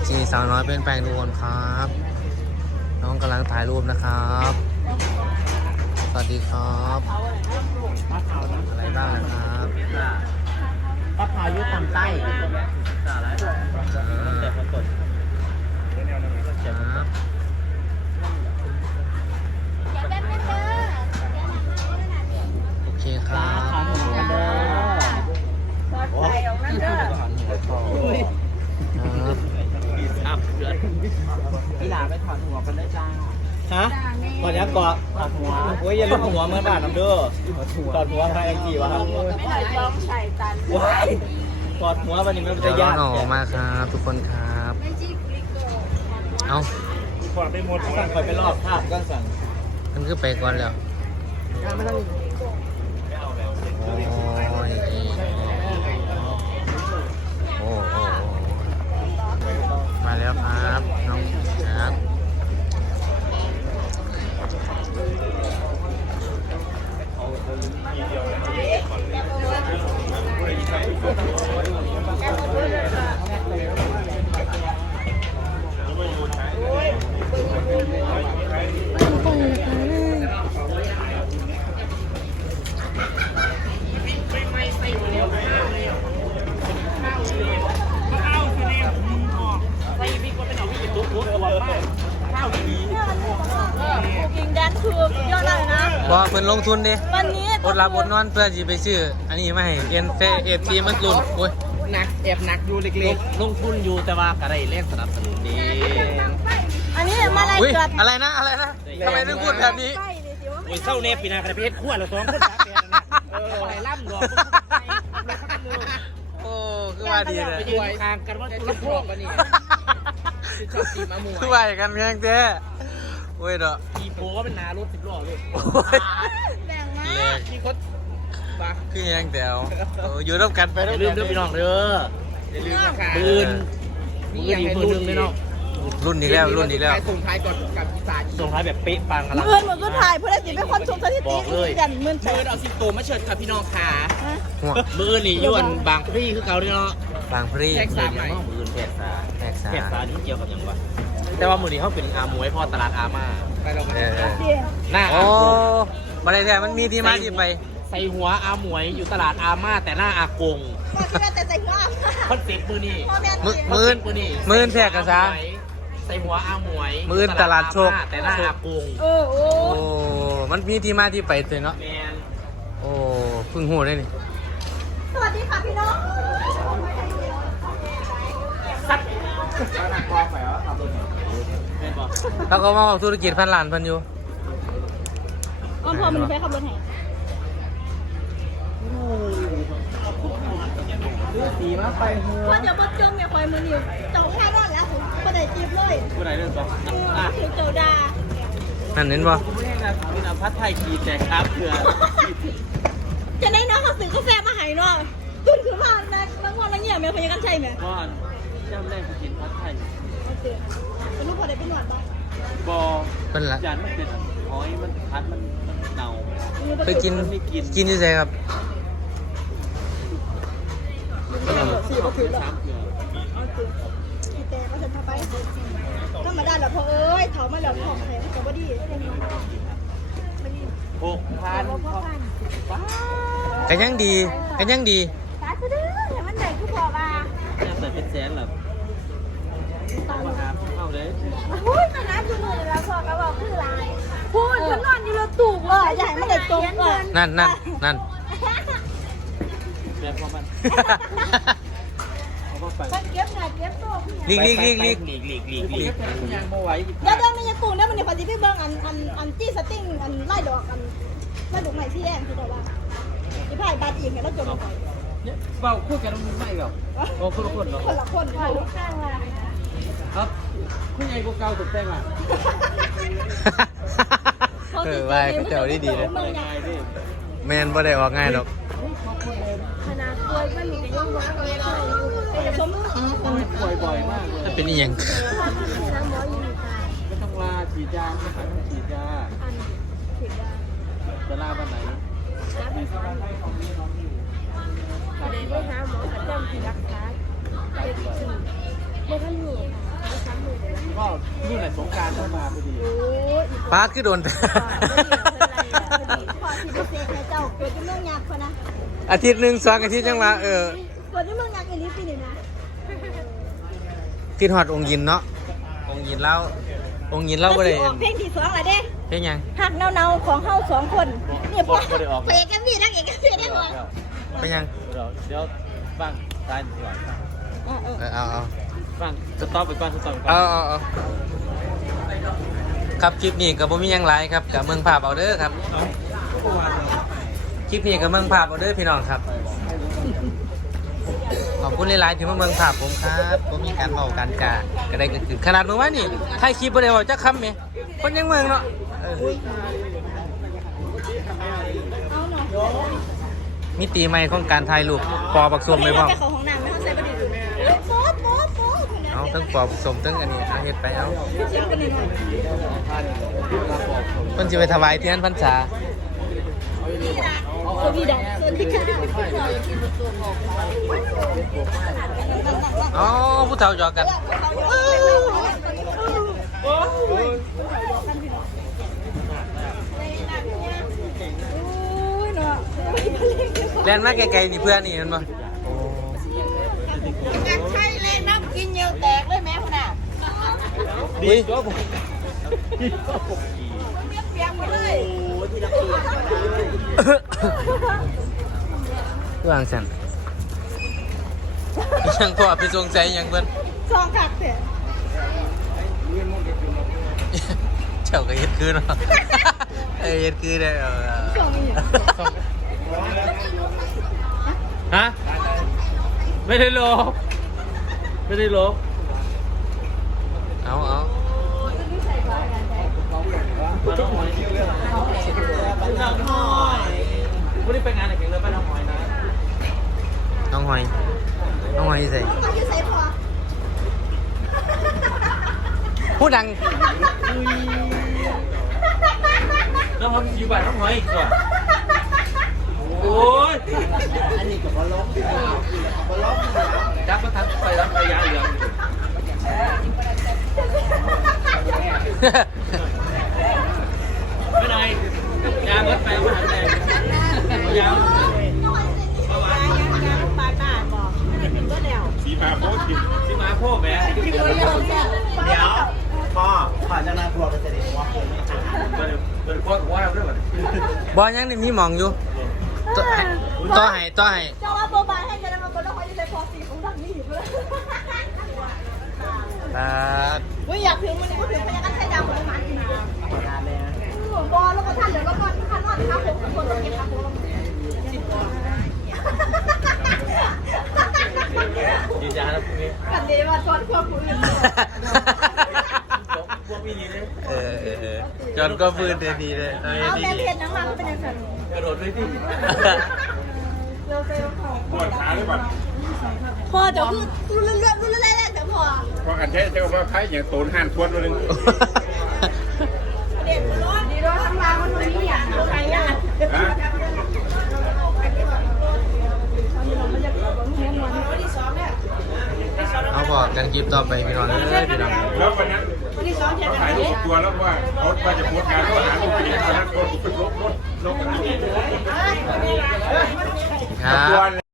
FC สาวน้อยเป็นแปลงทุกคนครับ น้องกำลังถ่ายรูปนะครับ สวัสดีครับ อะไรบ้างนะครับปลาเผาอยู่ตามใต้อ่าครับโถอดหัวกันเลยจ้าฮะก่อนนี้เกาะถอดหัวโอ้ยอย่าลืมหัวเมื่อบาทน้ำเด้อตอดหัวใครกี่วะครับว้ายกอดหัววันนี้มันเดี๋จะยวเรายากหน่อมาครับทุกคนครับเอ้าก่อนไปหมดสั่งคอยไปรอบภาพก็สั่งมันคือไปก่อนแล้วโอ้ยโอ้โหมาแล้วครับ น้องครับ ยิงแดนคือยอดเลยนะ บอกเพิ่นลงทุนดิวันนี้อดหลับอดนอนเพื่อจีไปซื้อ อันนี้มาให้เอ็นเฟเอฟซีมันกลุ่นโอ้ยหนักแอบหนักอยู่เล็กๆลงทุนอยู่แต่ว่ากระไรเล่นสนับสนุนดีอันนี้มาลายอุ้ยเกิดอะไรนะอะไรนะทำไมถึงพูดแบบนี้ โอ้ยเศร้าเนปีนากระเพชรขั้วเราสองคนสาม เดือนนะเออไหลล่ำหลอกโอ้คือว่าดีเลยไปยืนคางกันว่าตุลพวกกันนี่ชอบตีมาหมวยคือว่ากันแม่งเจ้โอ้ยเด้ออีโปก็เป็นนารถสิบล้อเลยแบ่งมาแรงมีคนปะคือยังแต่วโอ้อยู่ร่วมกันไปอย่าร่วมลืมนเด้อพี่น้องเด้ออย่าลืมนะคะปืนปืนอีกปืนหนึงเลยเนาะ รุ่นอีกแล้วรุ่นอีกแล้ว ส่งท้ายก่อนกับอีสานส่งท้ายแบบเป๊ะปังอลังเพื่อนเหมือนก็ถ่ายเพื่อนสิเป็นคนชมสถิบติอกเลยกันเหมือนเชิญเอาสิงโตมาเชิญค่ะพี่น้องค่ะหัวมือนี่ยวนบางพรี่คือเก่าด้วยเนาะบางพรีแท็กสามใหม่มือแพทสาแท็กสาแพทสานี่เกี่ยวกับหยังวะแต่ว่ามือนี้เขาเป็นอามวยพ่อตลาดอาม่าไปเราเออเออเดี๋ยวหน้าโอ้อาโกงมาเลยแท้มันมีที่มาที่ไปใส่หัวอาหมวยอยู่ตลาดอาม่าแต่หน้าอากงพ่อคิดว่าแต่ใส่หัวคอนเซ็ปต์มือนี่พ่อแม่มือตีมือมือนี่มือแทรกกันซะ ใส่หัวอาหมวยมื้อตลาดโชค แต่หน้าอากงเออโอ้โอ้มันมีที่มาที่ไปเลยเนาะแมนโอ้เพึ่งหูได้นี่สวัสดีค่ะพี่น้องแมนบอกแล้วก็มาออกธุรกิจพันล้านพันอยู่อ้อมพ่อมันไปขับรถไหนสีมาไปเฮือพ่อจะบดจงเนี่ยคอยมือนิ้วเจ้าแค่นอน แล้วผมก็ได้จีบเลยผู้ใดเรื่องบอกคืออะถึงเจ้าดานั่นเห็นบ่กูไม่ได้นะพี่นำพัดไทยกีแต่ครับเผื่อจะได้น้องเขาซื้อกาแฟมาให้เนาะตุ้นคือมาแม่บางวันละเงียบแม่พยากันใช่ไหมก่อนเจ้าแรกกินพัดไทยโอเคเป็นลูกพอได้เป็นหวัดปะบอเพิ่นละจานมันเป็นหอยมันพัดมันมันเน่าไปกินกินที่ไหนครับสี่ก็คือแบบสามเกลือพี่แต่ก็ จะทำไปธรรมดาแหละพ่อเอ้ยเถามาแล้วของแถมกับว่าดีหกพันกันยังดีกันยังดีตาจะดื้อแต่มันไหนกูบอกอะจะใส่เป็นแสนเหรอมาหาเข้าเลยพูดนะนะคือมือแล้วพ่อก็บอกคืออะไรพูดฉันนอนอยู่รถตู้เออใหญ่ไม่ได้ตรงเออนั่นนั่นนั่นแบบพอมันเขาก็ ไปมันเก็บหน่อยเก็บตัวพี่ลีกลีกลีกลีกลีกลีกลีกลีกยังโมไหวเดี๋ยวเดี๋ยวมันจะกูนะมันจะพอดีพี่เบิ้งอันอันอันจี้สติ้งอันไล่ดอกอันไล่ดอกใหม่ที่แดงคือบอกว่าที่พ่ายบาดอีกเนี่ยแล้วจนลงไปเบาพูดกันมันไม่หรอกโอ้คนละคนหรอคนละคนเขาข้างละครับคุณยายพวกเก่าตกแต่งอะเออไปเขาเจ้าได้ดีเลยง่ายดิแมนบ่ได้ออกง่ายดอก ขนาดกล้วยมันมียังว่าเลยแต่สมป่วยบ่อยมากเลยถ้าเป็นอยังความที่น้ำหมออยู่ในตาไม่ต้องลาฉีดยาไม่ต้องฉีดยาอันผิดว่าจะลาวันไหนไปไปหาหมอประจำที่รักษาเด็กที่เมื่อท่านอยู่ก็นู่นแหละสงกรารเข้ามาพอดีโอ้าคือโดน พอที่ไปเซ็กให้เจ้าเกิดที่เมืองยักษ์พะนะอาทิตย์หนึ่งสองอาทิตย์ยังมาเออเกิดที่เมืองยักษ์อีนี้ปีนี้นะคิดฮอดองค์ยินเนาะองค์ยินเล่าองค์ยินเล่าบ่ได้ออกเพลงที่สองและเด้เฮ็ดหยังหักเนาๆของเฮาสองคนนี่พ่อเพลงกันพี่นักเอกกันพี่ได้บ่เป็นหยังเดี๋ยวเดี๋ยวบ้างตายก่อนเออเออเออเอาเอาบ้างสต็อปไปก่อนสต็อปไปก่เอาอนเอาเอาครับคลิปนี้ก็บ่มีหยังหลายครับกับเมืองภาพเอาเด้อครับ คลิปนี้กับเมืองภาพเอาเด้อพี่น้องครับ ขอบคุณหลายๆที่มาเมืองภาพผมครับผมมีการเบาการจาก็ได้เกิดขึ้นขนาดเมื่อวานนี่ถ่ายคลิปบ่ได้เว้าจักคำแหมคนยังเมืองเนาะเออมีตีใหม่ของการถ่ายรูปปอบักสมไปพร้อมไปเข้าห้องน้ำไม่ต้องใส่ประเดี๋ยวโป๊ะโป๊ะโป๊ะเอาทั้งปอบักสมทั้งอันนี้เอาเฮ็ดไปเอาเสียงกันหน่อย เพิ่นสิไปถวายเทียนพรรษา อ๋อผู้เฒ่าหยอกกันแล่นมาไกลๆนี่เพื่อนนี่มันบ่กันใช่เลยน้ำกินเยอะแตกเลยแม่คนน่ะอุ้ยตัวผมเปียกหมดเลย วางสันยังพ่อไปสงสัยหยังเพิ่นซองขัดเถอะเจ้าก็เฮ็ดคือเนาะเอ้ยเฮ็ดคือได้เออซองนี่ฮะไม่ได้ลบไม่ได้ลบเอาเอา ไม่ได้ไปงานไหนกันเลยไปน้องหอยนะน้องหอยน้องหอยใส่เขาอยู่ใส่พอพูดดังน้องหอยอยู่บ้านน้องหอยอีกก่อนโอ้ยอันนี้กับบอลล็อกบอลล็อกจับมาทันไปรับระยะเหลืองไม่ไหน ยาเบิดไปว่าหันแดงยาปาดบ้าบอกไม่ได้กินก็แล้วสีมาโพสิสีมาโพแม่กินก็แล้วเนี่ยเดี๋ยวพ่อผ่านจากนาครัวไปเสด็จว่าผมไม่เปิดเปิดพวว่าด้วยก่อนบอยังนี่มีมองอยู่ต่อให้ต่อให้เจ้าว่าโบบาให้จะได้มาคนละคนอยู่ใส่พอสีของทางนี้อยู่เลยปาดอุ้ยอยากถึงมันก็ถึงพยากันใช้ดาวประมาณนี้บอลแล้วก็ท่านเดี๋ยวก็นอนท่านนอนครับผมคนต้องเก็บครับผมยืนยันนะพวกนี้กันดีว่าตอนพวกคุณพวกพี่นี่เลยเออเออเออจอนก็ฟืนเดียวดีเลยเอาเอาดีแต่ดีเพียนน้ำมันเป็นยังไงกระโดดด้วยที่เราไปของปวดขาหรือเปล่าพ่อเดี๋ยวรุนเรื่อยรุนเรื่อยแต่พอเพราะอันเทศเจ้าว่าใครอย่างโตนห่านทวนตัวหนึงเด็กร้อนดีร้อนทั้งรางมันมีอย่างใครอะ ฮะเอาบอกกันคลิปต่อไปพี่น้องเอ้ยพี่น้องแล้ววันนั้นเขาถ่ายรูปตัวแล้วว่าเขาว่าจะโพสต์งานก็หาลูกไปเห็นตอนนั้นโพสต์ลบรถลบอะไรครับ